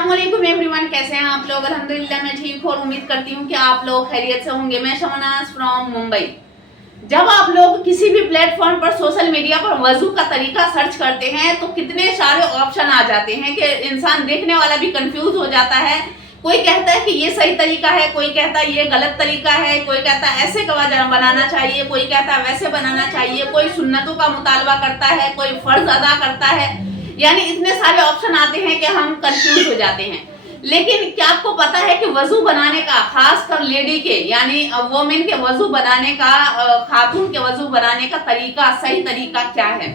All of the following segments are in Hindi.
अस्सलामुअलैकुम एवरीवन, कैसे हैं आप लोग। अल्हम्दुलिल्लाह मैं ठीक और उम्मीद करती हूँ कि आप लोग खैरियत से होंगे। मैं शमनाज फ्रॉम मुंबई। जब आप लोग किसी भी प्लेटफॉर्म पर सोशल मीडिया पर वजू का तरीका सर्च करते हैं तो कितने सारे ऑप्शन आ जाते हैं कि इंसान देखने वाला भी कंफ्यूज हो जाता है। कोई कहता है कि ये सही तरीका है, कोई कहता है ये गलत तरीका है, कोई कहता है ऐसे बनाना चाहिए, कोई कहता है वैसे बनाना चाहिए, कोई सुन्नतों का मुतालबा करता है, कोई फर्ज अदा करता है। यानी इतने सारे ऑप्शन आते हैं कि हम कंफ्यूज हो जाते हैं। लेकिन क्या आपको पता है कि वजू बनाने का, खासकर लेडी के यानी वोमेन के वजू बनाने का, खातून के वजू बनाने का तरीका, सही तरीका क्या है?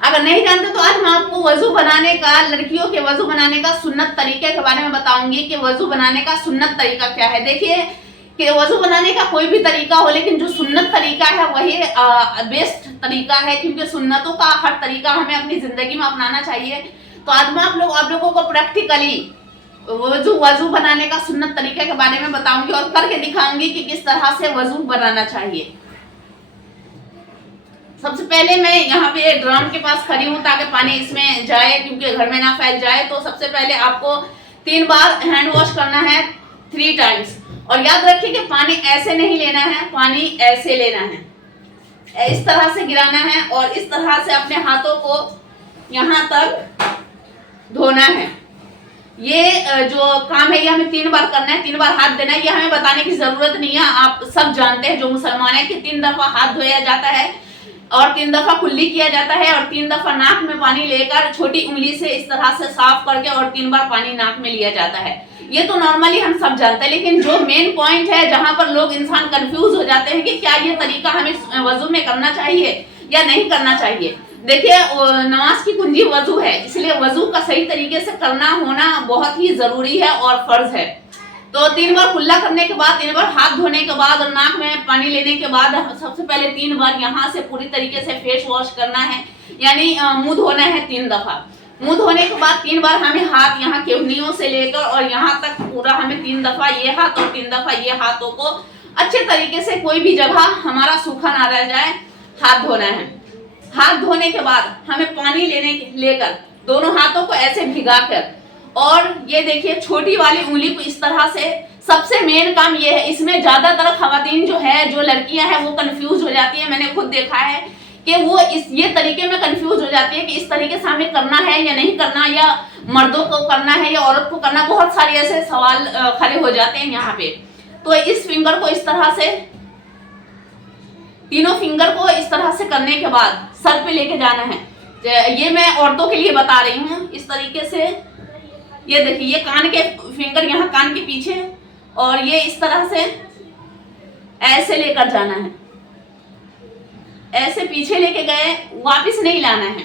अगर नहीं जानते तो आज मैं आपको वजू बनाने का, लड़कियों के वजू बनाने का सुन्नत तरीके के बारे में बताऊंगी कि वजू बनाने का सुन्नत तरीका क्या है। देखिए कि वजू बनाने का कोई भी तरीका हो, लेकिन जो सुन्नत तरीका है वही बेस्ट तरीका है, क्योंकि सुन्नतों का हर तरीका हमें अपनी जिंदगी में अपनाना चाहिए। तो आज मैं आप लोगों को प्रैक्टिकली वजू बनाने का सुन्नत तरीके के बारे में बताऊंगी और करके दिखाऊंगी कि किस तरह से वजू बनाना चाहिए। सबसे पहले मैं यहाँ पे ड्रम के पास खड़ी हूँ ताकि पानी इसमें जाए, क्योंकि घर में ना फैल जाए। तो सबसे पहले आपको 3 बार हैंड वॉश करना है, 3 टाइम्स। और याद रखिए कि पानी ऐसे नहीं लेना है, पानी ऐसे लेना है, इस तरह से गिराना है और इस तरह से अपने हाथों को यहाँ तक धोना है। ये जो काम है ये हमें 3 बार करना है, 3 बार हाथ देना है। ये हमें बताने की जरूरत नहीं है, आप सब जानते हैं जो मुसलमान है कि 3 दफा हाथ धोया जाता है और 3 दफा कुल्ली किया जाता है और 3 दफा नाक में पानी लेकर छोटी उंगली से इस तरह से साफ करके और 3 बार पानी नाक में लिया जाता है। ये तो नॉर्मली हम सब जानते हैं, लेकिन जो मेन पॉइंट है जहां पर लोग इंसान कंफ्यूज हो जाते हैं कि क्या ये तरीका हमें वजू में करना चाहिए या नहीं करना चाहिए। देखिए नमाज की कुंजी वजू है, इसलिए वजू का सही तरीके से करना होना बहुत ही जरूरी है और फर्ज है। तो 3 बार कुल्ला करने के बाद, 3 बार हाथ धोने के बाद और नाक में पानी लेने के बाद सबसे पहले 3 बार यहाँ से पूरी तरीके से फेस वॉश करना है, यानी मुंह धोना है 3 दफा। मुंह धोने के बाद 3 बार हमें हाथ यहाँ केवनियों से लेकर और यहाँ तक पूरा हमें 3 दफा ये हाथ और 3 दफा ये हाथों को अच्छे तरीके से, कोई भी जगह हमारा सूखा ना रह जाए, हाथ धोना है। हाथ धोने के बाद हमें पानी लेकर दोनों हाथों को ऐसे भिगाकर, और ये देखिए छोटी वाली उंगली को इस तरह से, सबसे मेन काम ये है। इसमें ज्यादातर खवातीन जो है, जो लड़कियां हैं वो कंफ्यूज हो जाती है। मैंने खुद देखा है कि वो ये तरीके में कंफ्यूज हो जाती है कि इस तरीके से हमें करना है या नहीं करना, या मर्दों को करना है या औरत को करना। बहुत सारे ऐसे सवाल खड़े हो जाते हैं यहाँ पे। तो इस फिंगर को इस तरह से, तीनों फिंगर को इस तरह से करने के बाद सर पे लेके जाना है। ये मैं औरतों के लिए बता रही हूँ। इस तरीके से ये देखिए, ये कान के फिंगर यहाँ कान के पीछे, और ये इस तरह से ऐसे लेकर जाना है। ऐसे पीछे लेके गए, वापस नहीं लाना है।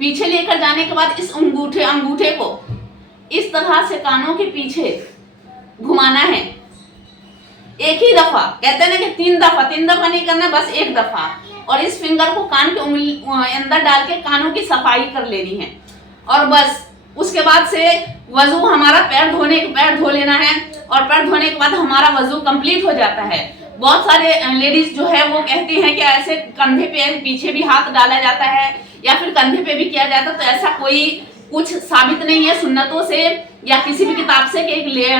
पीछे लेकर जाने के बाद इस अंगूठे को इस तरह से कानों के पीछे घुमाना है एक ही दफा। कहते हैं ना कि 3 दफा नहीं करना, बस 1 दफा। और इस फिंगर को कान के उंगली अंदर डाल के कानों की सफाई कर लेनी है। और बस उसके बाद से वजू हमारा पैर धो लेना है, और पैर धोने के बाद हमारा वजू कंप्लीट हो जाता है। बहुत सारे लेडीज जो है वो कहती हैं कि ऐसे कंधे पे पीछे भी हाथ डाला जाता है या फिर कंधे पे भी किया जाता है। तो ऐसा कोई कुछ साबित नहीं है सुन्नतों से या किसी भी किताब से कि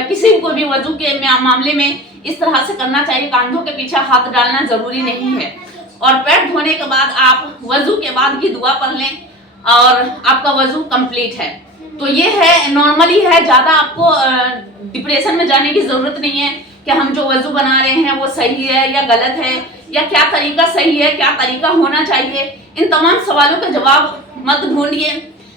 किसी को भी वजू के मामले में इस तरह से करना चाहिए। कंधों के पीछे हाथ डालना जरूरी नहीं है। और पैर धोने के बाद आप वजू के बाद की दुआ पढ़ लें और आपका वजू कंप्लीट है। तो ये है, नॉर्मली है, ज्यादा आपको डिप्रेशन में जाने की जरूरत नहीं है कि हम जो वजू बना रहे हैं वो सही है या गलत है, या क्या तरीका सही है, क्या तरीका होना चाहिए। इन तमाम सवालों का जवाब मत ढूंढिए।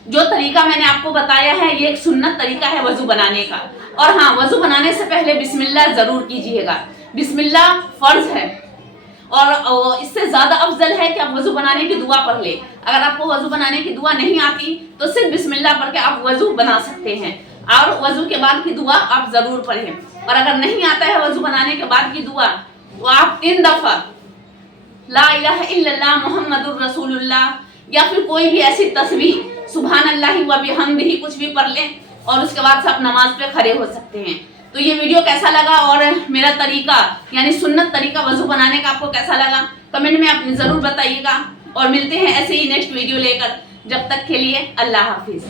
जो तरीका मैंने आपको बताया है ये एक सुन्नत तरीका है वजू बनाने का। और हाँ, वजू बनाने से पहले बिस्मिल्लाह जरूर कीजिएगा। बिस्मिल्लाह फर्ज है और इससे ज्यादा अफजल है कि आप वजू बनाने की दुआ पढ़ ले। अगर आपको वजू बनाने की दुआ नहीं आती तो सिर्फ बिस्मिल्लाह पढ़ के आप वजू बना सकते हैं, और वजू के बाद की दुआ आप जरूर पढ़ें। और अगर नहीं आता है वजू बनाने के बाद की दुआ, तो आप 3 दफा ला इलाहा इल्लल्लाह मुहम्मदुर रसूलुल्लाह या फिर कोई भी ऐसी तस्बीह सुभानअल्लाहि व बिहम्दिही कुछ भी पढ़ लें, और उसके बाद से आप नमाज पे खड़े हो सकते हैं। तो ये वीडियो कैसा लगा और मेरा तरीका यानी सुन्नत तरीका वजू बनाने का आपको कैसा लगा, कमेंट में आप जरूर बताइएगा। और मिलते हैं ऐसे ही नेक्स्ट वीडियो लेकर। जब तक के लिए अल्लाह हाफिज।